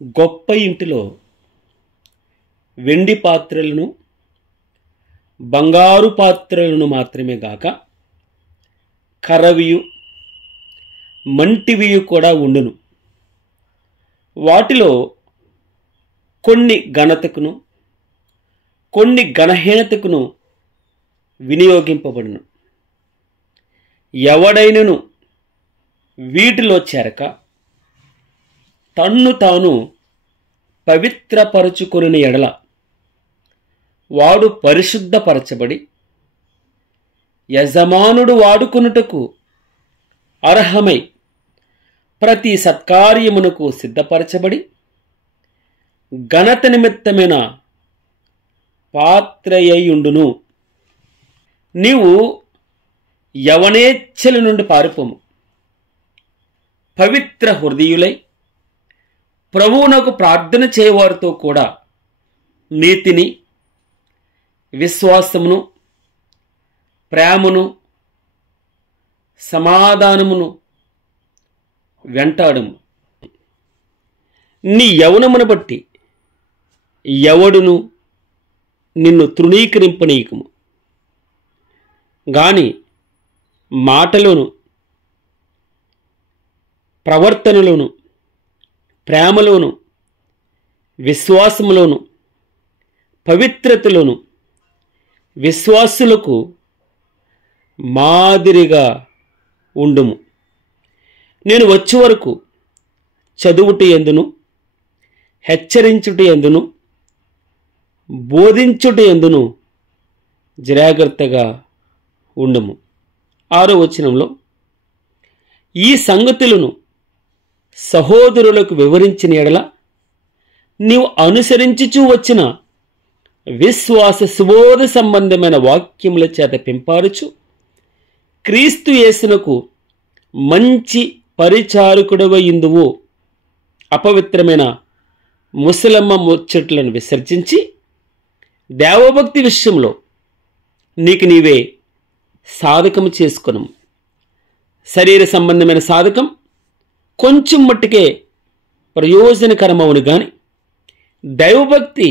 గొప్ప ఇంటిలో వెండి పాత్రలను బంగారు పాత్రలను మాత్రమే గాక కరవియు మంటివియు కూడా ఉండును. వాటిలో కొన్ని ఘనతకును కొన్ని ఘనహీనతకును వినియోగింపబడును. ఎవడైనను వీటిలో చేరక తన్ను తాను పవిత్రపరచుకొనిన ఎడల వాడు పరిశుద్ధపరచబడి యజమానుడు వాడుకొనుటకు అర్హమై ప్రతి సత్కార్యమునకు సిద్ధపరచబడి ఘనత నిమిత్తమైన పాత్రయ్యుండును. నీవు యవనేచ్ఛల నుండి పారిపోము. పవిత్ర హృదయులై ప్రభువునకు ప్రార్థన చేయవారితో కూడా నీతిని, విశ్వాసమును, ప్రేమను, సమాధానమును వెంటాడము. నీ యవనమును బట్టి ఎవడును నిన్ను తృణీకరింపనీయకము. గాని మాటలోను, ప్రవర్తనలోను, ప్రేమలోను, విశ్వాసములోను, పవిత్రతలోను విశ్వాసులకు మాదిరిగా ఉండుము. నేను వచ్చే వరకు చదువుట యందును, హెచ్చరించుట యందును, బోధించుట యందును జాగ్రత్తగా ఉండుము. 6వ వచనంలో ఈ సంగతులను సహోదరులకు వివరించిన ఎడల నీవు అనుసరించుచూ వచ్చిన విశ్వాస సుబోధ సంబంధమైన వాక్యముల చేత పెంపారుచు క్రీస్తు యేసునకు మంచి పరిచారకుడవయుందువు. అపవిత్రమైన ముసలమ్మ ముచ్చట్లను విసర్జించి దేవభక్తి విషయంలో నీకు నీవే సాధకము చేసుకొను. శరీర సంబంధమైన సాధకం కొంచెం మట్టుకే ప్రయోజనకరమవును గాని దైవభక్తి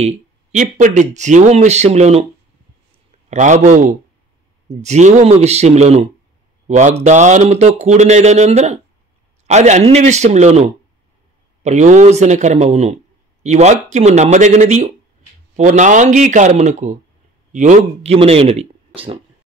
ఇప్పటి జీవం విషయంలోను రాబో జీవము విషయంలోను వాగ్దానముతో కూడినదనందున అది అన్ని విషయంలోనూ ప్రయోజనకరమవును. ఈ వాక్యము నమ్మదగినది, పూర్ణాంగీకారమునకు యోగ్యమునైనది.